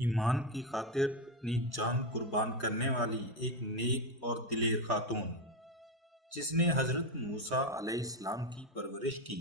ایمان کی خاطر اپنی جان قربان کرنے والی ایک نیک اور دلیر خاتون جس نے حضرت موسیٰ علیہ السلام کی پرورش کی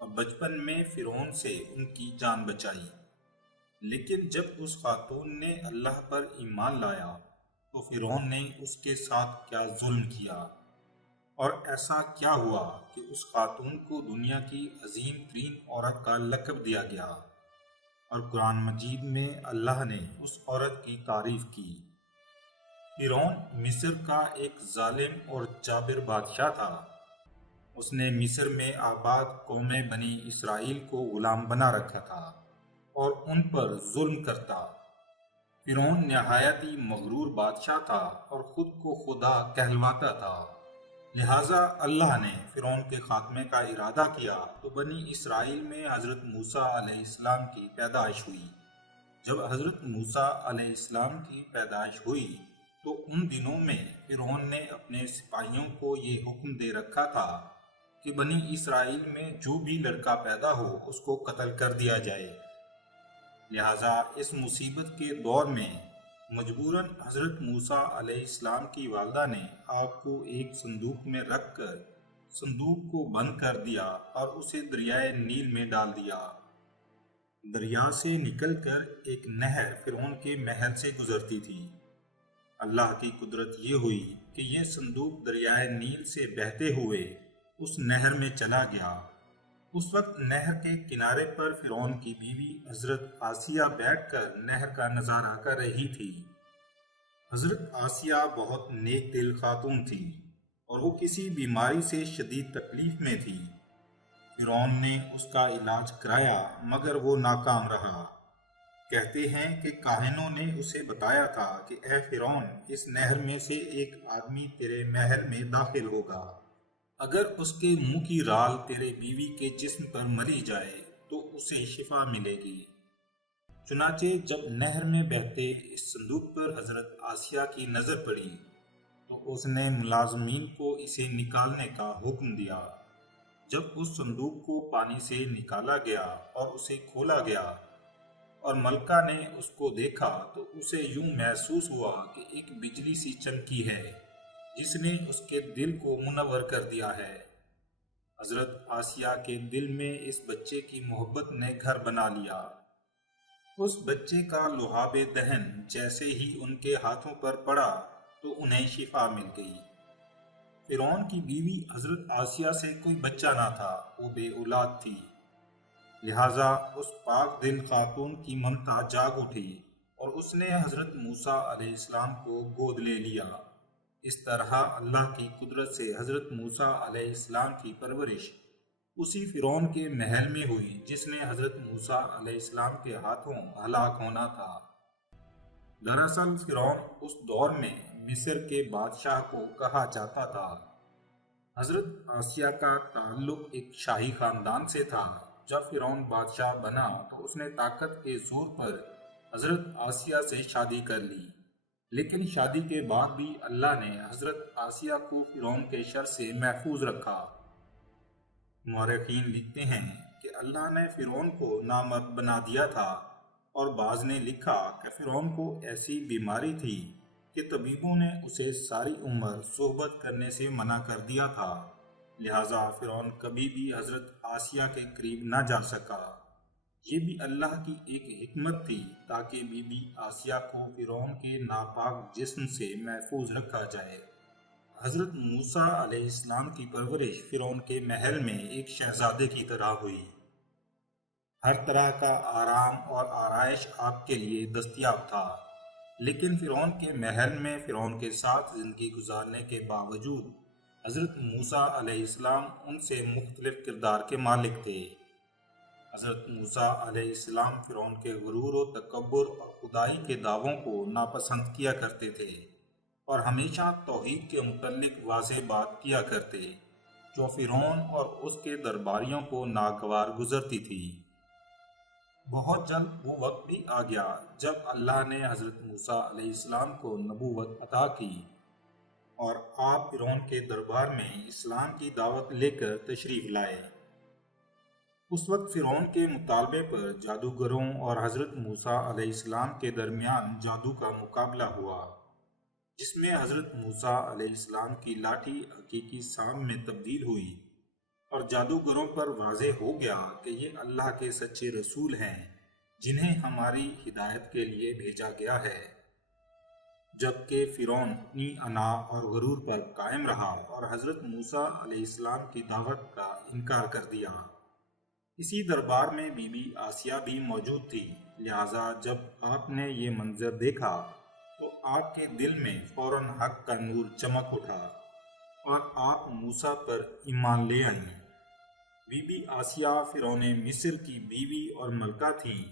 اور بچپن میں فرعون سے ان کی جان بچائی۔ لیکن جب اس خاتون نے اللہ پر ایمان لایا تو فرعون نے اس کے ساتھ کیا ظلم کیا، اور ایسا کیا ہوا کہ اس خاتون کو دنیا کی عظیم ترین عورت کا لقب دیا گیا، اور قرآن مجید میں اللہ نے اس عورت کی تعریف کی۔ فرعون مصر کا ایک ظالم اور جابر بادشاہ تھا۔ اس نے مصر میں آباد قوم بنی اسرائیل کو غلام بنا رکھا تھا اور ان پر ظلم کرتا۔ فرعون نہایت ہی مغرور بادشاہ تھا اور خود کو خدا کہلواتا تھا۔ لہٰذا اللہ نے فرعون کے خاتمے کا ارادہ کیا تو بنی اسرائیل میں حضرت موسیٰ علیہ السلام کی پیدائش ہوئی۔ جب حضرت موسیٰ علیہ السلام کی پیدائش ہوئی تو ان دنوں میں فرعون نے اپنے سپاہیوں کو یہ حکم دے رکھا تھا کہ بنی اسرائیل میں جو بھی لڑکا پیدا ہو اس کو قتل کر دیا جائے۔ لہٰذا اس مصیبت کے دور میں مجبوراً حضرت موسیٰ علیہ السلام کی والدہ نے آپ کو ایک صندوق میں رکھ کر صندوق کو بند کر دیا اور اسے دریائے نیل میں ڈال دیا۔ دریا سے نکل کر ایک نہر فرعون کے محل سے گزرتی تھی۔ اللہ کی قدرت یہ ہوئی کہ یہ صندوق دریائے نیل سے بہتے ہوئے اس نہر میں چلا گیا۔ اس وقت نہر کے کنارے پر فرعون کی بیوی حضرت آسیہ بیٹھ کر نہر کا نظارہ کر رہی تھی۔ حضرت آسیہ بہت نیک دل خاتون تھی اور وہ کسی بیماری سے شدید تکلیف میں تھی۔ فرعون نے اس کا علاج کرایا مگر وہ ناکام رہا۔ کہتے ہیں کہ کاہنوں نے اسے بتایا تھا کہ اے فرعون، اس نہر میں سے ایک آدمی تیرے محل میں داخل ہوگا۔ اگر اس کے منہ کی رال تیرے بیوی کے جسم پر ملی جائے تو اسے شفا ملے گی۔ چنانچہ جب نہر میں بہتے اس صندوق پر حضرت آسیہ کی نظر پڑی تو اس نے ملازمین کو اسے نکالنے کا حکم دیا۔ جب اس صندوق کو پانی سے نکالا گیا اور اسے کھولا گیا اور ملکہ نے اس کو دیکھا تو اسے یوں محسوس ہوا کہ ایک بجلی سی چمکی ہے جس نے اس کے دل کو منور کر دیا ہے۔ حضرت آسیہ کے دل میں اس بچے کی محبت نے گھر بنا لیا۔ اس بچے کا لعاب دہن جیسے ہی ان کے ہاتھوں پر پڑا تو انہیں شفا مل گئی۔ فرعون کی بیوی حضرت آسیہ سے کوئی بچہ نہ تھا، وہ بے اولاد تھی۔ لہٰذا اس پاک دل خاتون کی ممتا جاگ اٹھی اور اس نے حضرت موسیٰ علیہ السلام کو گود لے لیا۔ اس طرح اللہ کی قدرت سے حضرت موسیٰ علیہ السلام کی پرورش اسی فرعون کے محل میں ہوئی جس نے حضرت موسیٰ علیہ السلام کے ہاتھوں ہلاک ہونا تھا۔ دراصل فرعون اس دور میں مصر کے بادشاہ کو کہا جاتا تھا۔ حضرت آسیہ کا تعلق ایک شاہی خاندان سے تھا۔ جب فرعون بادشاہ بنا تو اس نے طاقت کے زور پر حضرت آسیہ سے شادی کر لی، لیکن شادی کے بعد بھی اللہ نے حضرت آسیہ کو فرعون کے شر سے محفوظ رکھا۔ مورخین لکھتے ہیں کہ اللہ نے فرعون کو نامرد بنا دیا تھا، اور بعض نے لکھا کہ فرعون کو ایسی بیماری تھی کہ طبیبوں نے اسے ساری عمر صحبت کرنے سے منع کر دیا تھا، لہٰذا فرعون کبھی بھی حضرت آسیہ کے قریب نہ جا سکا۔ یہ بھی اللہ کی ایک حکمت تھی تاکہ بی بی آسیہ کو فرعون کے ناپاک جسم سے محفوظ رکھا جائے۔ حضرت موسیٰ علیہ السلام کی پرورش فرعون کے محل میں ایک شہزادے کی طرح ہوئی۔ ہر طرح کا آرام اور آرائش آپ کے لیے دستیاب تھا، لیکن فرعون کے محل میں فرعون کے ساتھ زندگی گزارنے کے باوجود حضرت موسیٰ علیہ السلام ان سے مختلف کردار کے مالک تھے۔ حضرت موسیٰ علیہ السلام فرعون کے غرور و تکبر اور خدائی کے دعووں کو ناپسند کیا کرتے تھے اور ہمیشہ توحید کے متعلق واضح بات کیا کرتے، جو فرعون اور اس کے درباریوں کو ناگوار گزرتی تھی۔ بہت جلد وہ وقت بھی آ گیا جب اللہ نے حضرت موسیٰ علیہ السلام کو نبوت عطا کی اور آپ فرعون کے دربار میں اسلام کی دعوت لے کر تشریف لائے۔ اس وقت فرعون کے مطالبے پر جادوگروں اور حضرت موسیٰ علیہ السلام کے درمیان جادو کا مقابلہ ہوا، جس میں حضرت موسیٰ علیہ السلام کی لاٹھی حقیقی سانپ میں تبدیل ہوئی اور جادوگروں پر واضح ہو گیا کہ یہ اللہ کے سچے رسول ہیں جنہیں ہماری ہدایت کے لیے بھیجا گیا ہے، جبکہ فرعون اپنی انا اور غرور پر قائم رہا اور حضرت موسیٰ علیہ السلام کی دعوت کا انکار کر دیا۔ اسی دربار میں بی بی آسیہ بھی موجود تھی، لہٰذا جب آپ نے یہ منظر دیکھا تو آپ کے دل میں فوراً حق کا نور چمک اٹھا اور آپ موسیٰ پر ایمان لے آئیں۔ بی بی آسیہ فرعون مصر کی بیوی اور ملکہ تھیں،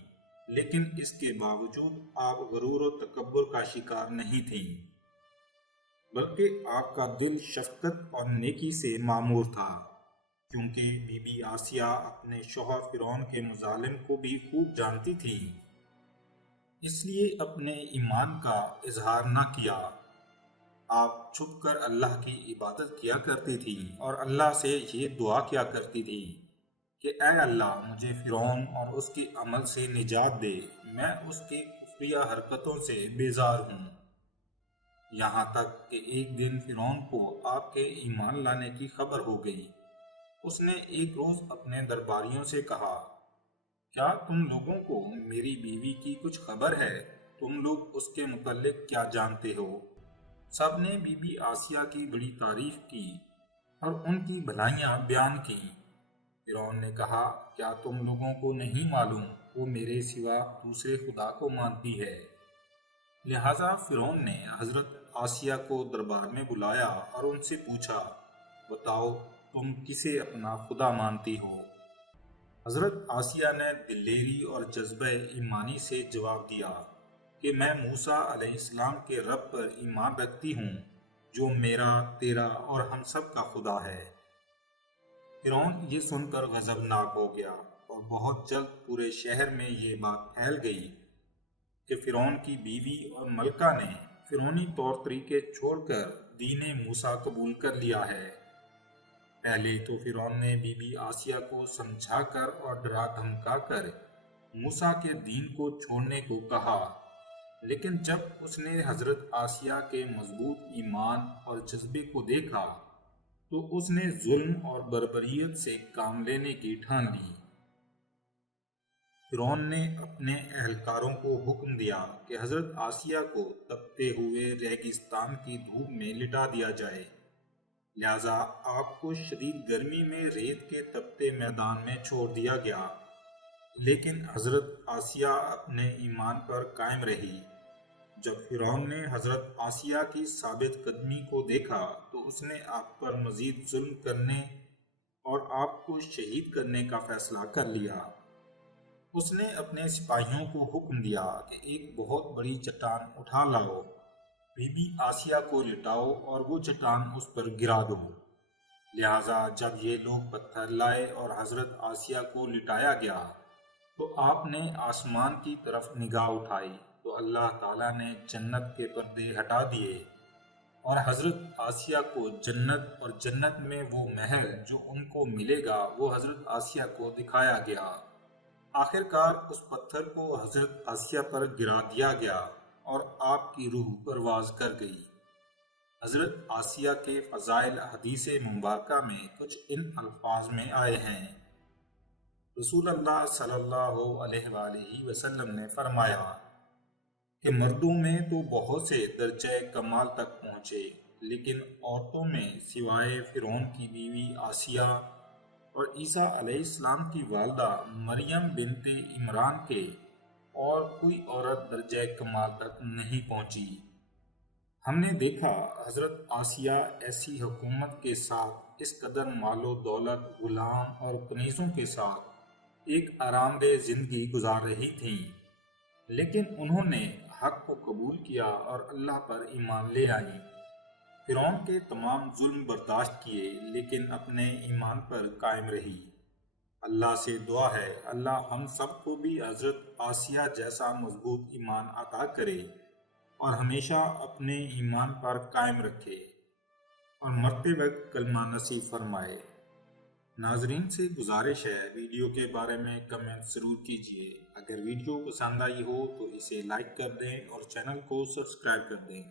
لیکن اس کے باوجود آپ غرور و تکبر کا شکار نہیں تھیں، بلکہ آپ کا دل شفقت اور نیکی سے معمور تھا، کیونکہ بی بی آسیہ اپنے شوہر فرعون کے مظالم کو بھی خوب جانتی تھی، اس لیے اپنے ایمان کا اظہار نہ کیا۔ آپ چھپ کر اللہ کی عبادت کیا کرتی تھی اور اللہ سے یہ دعا کیا کرتی تھی کہ اے اللہ، مجھے فرعون اور اس کے عمل سے نجات دے، میں اس کی کفریہ حرکتوں سے بیزار ہوں۔ یہاں تک کہ ایک دن فرعون کو آپ کے ایمان لانے کی خبر ہو گئی۔ اس نے ایک روز اپنے درباریوں سے کہا، کیا تم لوگوں کو میری بیوی کی کچھ خبر ہے؟ تم لوگ اس کے متعلق کیا جانتے ہو؟ سب نے بی بی آسیہ کی بڑی تعریف کی اور ان کی بھلائیاں بیان کی۔ فرعون نے کہا، کیا تم لوگوں کو نہیں معلوم وہ میرے سوا دوسرے خدا کو مانتی ہے؟ لہٰذا فرعون نے حضرت آسیہ کو دربار میں بلایا اور ان سے پوچھا، بتاؤ تم کسے اپنا خدا مانتی ہو؟ حضرت آسیہ نے دلیری اور جذبہ ایمانی سے جواب دیا کہ میں موسیٰ علیہ السلام کے رب پر ایمان رکھتی ہوں جو میرا، تیرا اور ہم سب کا خدا ہے۔ فرعون یہ سن کر غضبناک ہو گیا اور بہت جلد پورے شہر میں یہ بات پھیل گئی کہ فرعون کی بیوی اور ملکہ نے فرعونی طور طریقے چھوڑ کر دین موسیٰ قبول کر لیا ہے۔ پہلے تو فرعون نے بی بی آسیہ کو سمجھا کر اور ڈرا دھمکا کر موسیٰ کے دین کو چھوڑنے کو کہا، لیکن جب اس نے حضرت آسیہ کے مضبوط ایمان اور جذبے کو دیکھا تو اس نے ظلم اور بربریت سے کام لینے کی ٹھان لی۔ فرعون نے اپنے اہلکاروں کو حکم دیا کہ حضرت آسیہ کو تپتے ہوئے ریگستان کی دھوپ میں لٹا دیا جائے، لہذا آپ کو شدید گرمی میں ریت کے تپتے میدان میں چھوڑ دیا گیا، لیکن حضرت آسیہ اپنے ایمان پر قائم رہی۔ جب فرعون نے حضرت آسیہ کی ثابت قدمی کو دیکھا تو اس نے آپ پر مزید ظلم کرنے اور آپ کو شہید کرنے کا فیصلہ کر لیا۔ اس نے اپنے سپاہیوں کو حکم دیا کہ ایک بہت بڑی چٹان اٹھا لاؤ، بی بی آسیہ کو لٹاؤ اور وہ چٹان اس پر گرا دو۔ لہٰذا جب یہ لوگ پتھر لائے اور حضرت آسیہ کو لٹایا گیا تو آپ نے آسمان کی طرف نگاہ اٹھائی تو اللہ تعالیٰ نے جنت کے پردے ہٹا دیے اور حضرت آسیہ کو جنت اور جنت میں وہ محل جو ان کو ملے گا وہ حضرت آسیہ کو دکھایا گیا۔ آخر کار اس پتھر کو حضرت آسیہ پر گرا دیا گیا اور آپ کی روح پرواز کر گئی۔ حضرت آسیہ کے فضائل حدیث مبارکہ میں کچھ ان الفاظ میں آئے ہیں۔ رسول اللہ صلی اللہ علیہ وآلہ وسلم نے فرمایا کہ مردوں میں تو بہت سے درجہ کمال تک پہنچے، لیکن عورتوں میں سوائے فرعون کی بیوی آسیہ اور عیسیٰ علیہ السلام کی والدہ مریم بنت عمران کے اور کوئی عورت درجہ کمال تک نہیں پہنچی۔ ہم نے دیکھا حضرت آسیہ ایسی حکومت کے ساتھ اس قدر مال و دولت، غلام اور کنیزوں کے ساتھ ایک آرام دہ زندگی گزار رہی تھیں، لیکن انہوں نے حق کو قبول کیا اور اللہ پر ایمان لے آئیں۔ فرعون کے تمام ظلم برداشت کیے لیکن اپنے ایمان پر قائم رہی۔ اللہ سے دعا ہے اللہ ہم سب کو بھی حضرت آسیہ جیسا مضبوط ایمان عطا کرے اور ہمیشہ اپنے ایمان پر قائم رکھے اور مرتے وقت کلمہ نصیب فرمائے۔ ناظرین سے گزارش ہے ویڈیو کے بارے میں کمنٹ ضرور کیجیے۔ اگر ویڈیو پسند آئی ہو تو اسے لائک کر دیں اور چینل کو سبسکرائب کر دیں۔